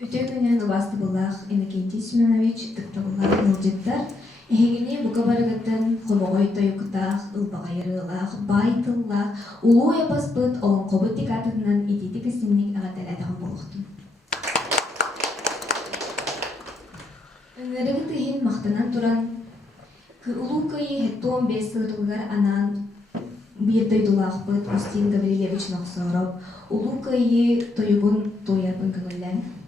Үтөкүнен убастыбылах Иннокентий Семенович тыктабылах ылжыттар. Эхегини бука барыгыттан хомогой тойукутах, ылбагайрылах, байтыллах, улуу япаспыт олонкобут тикатынан итити кисимник агаталатаган болуктун. Өңөрүгү тыйын мактанан туран, улуу кайы хеттуон бес сырылгар анан бир тойдулаахпыт Устин Гаврилевич Ноксоров, улуу кайы тойугун тоярбын көңүллен.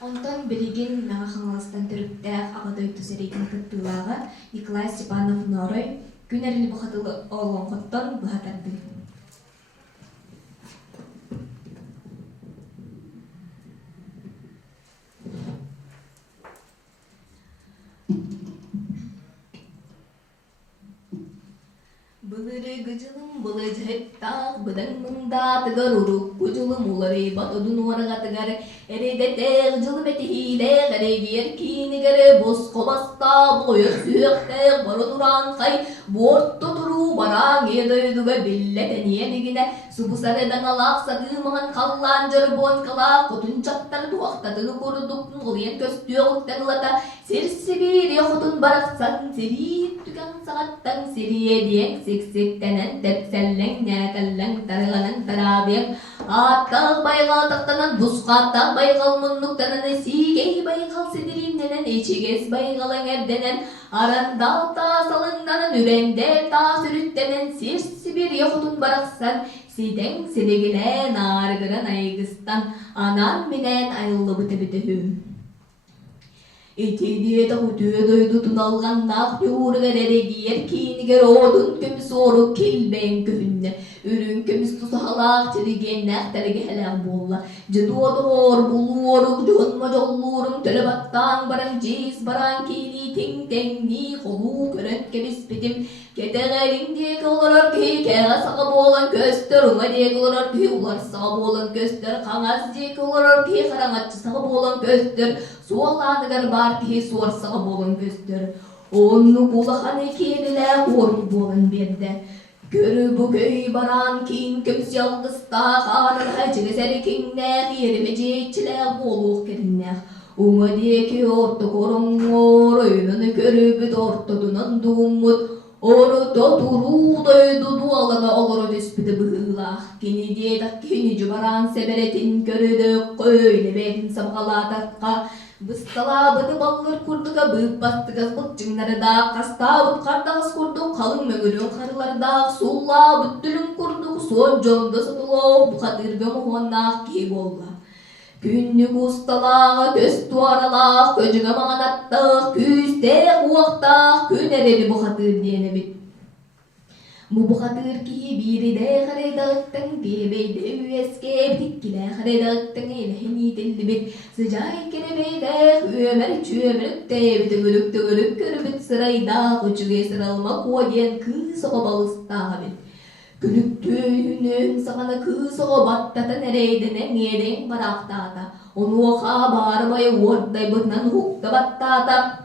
Онтон билигин мага хаңаластан төрүктәк агадой тусерейдин кыттылага Николай Степанов Норой күн эрили бухатылы олонкоттон бухатарды. Былыры гыжылым былы жыттак быдан мында тыгар урук гыжылым улары батодун уарга тыгар эрегете гыжылым этихиле эрегер кинигере бос кобаста боёр сүйөкте бары туран кай бортто туру бараң эдөйдүгө биллетениенигине субусары даңалак сатыымаган каллан жөрбон кала котунчаттар туактатыны курдуктун кылыен көстүөгүктагылата сирсибир яхотун бараксан сирит түган сагаттан сириедиен сексектенен тепселлең нәкәлләң тарыганын тарабык аттак байга тактанан бускаттак байгал муннуктанан сигей байгал сидиринненен ичигес байгалаң эрденен арандал та салыңнанын үрендер та сүрүттенен сирсибир яхотун бараксан сидең сидегилен аргыран айгыстан анан менен айыллыбыты бүтүм. Этедиэта утуэдойду туналган нақ юургар эрегиер кинигер одун көмүс ору келбен көхүнне үрүн көмүс тусалаак чириген нақтарыге хелен болла жыдуодор булуору жонма жоллуурун төлөбаттан баран жиз баран кини тең теңни колу көрөт кебиспитим кетегериңдеги олорор ки кега сага болан көстөр уңа деги олорор ки улар сага болан көстөр каңаз деги олорор ки караңатчы сага болан көстөр суаланыгар бар ки суар сага болан көстөр онну кулаханы келиле ору болан берди Körü bu köy baran kin köms yalgısta Hanır hacıgı seri kinnek Yerimeciçiler boluq kerinnek Umadeki orta korongor Öynünü körü orta dunan dumut Orta turu doydu dualana olur düspüdü bığılaq Kini diyedak kini cübaran seberetin körüdük Köyle betin samğalatakka Bыстала быды баллар курдуга быып бастыгас бытчыңнарыда кастаабыт кардагас курдук калың мөңүлүн карыларда сулла бүттүлүн курдук сон жондо сотулоо бухатырга мохуаннаах кии болла күннүк усталаага көз туаралаах көжүгө маганаттаах күзтех уактаах күн эрели бухатыр диэнебит Mu buxatır ki biri de xaredağıttın diyebeyde üyeske bitikkile xaredağıttın elehini dillibit Sıcay kerebeyde ömer çömerükte bitügülük tügülük körübüt sırayda Küçüge sıralma koyen kız oğa balıstabit Gülük tüyünün sağana kız oğa battata nereyden engeden baraktata Onu oğa barmaya orday bıtnan hukta battata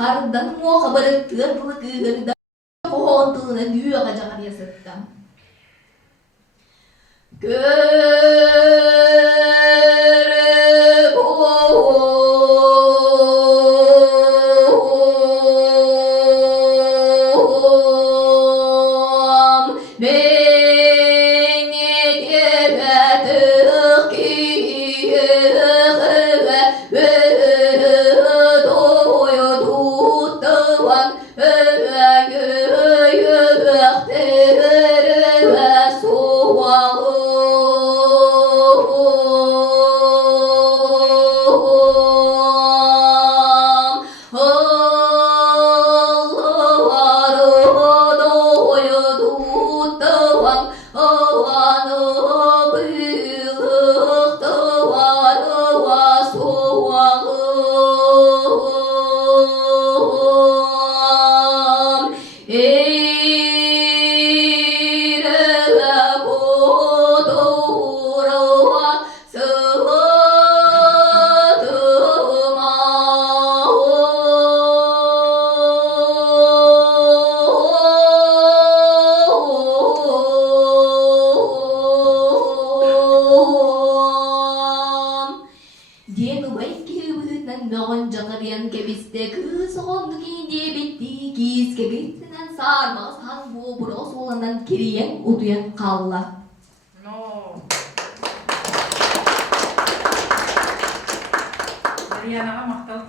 kardan mo kabalat ganda ko honto na diyo ka jangan ya settam Ден байке бытынан мөғін жақырян кебісті күз оғынды кейде бетті киіз кебіттінен сармағы сан бұ бұрғы солынан кериян ұтуян қалла. Мариянаға мақтал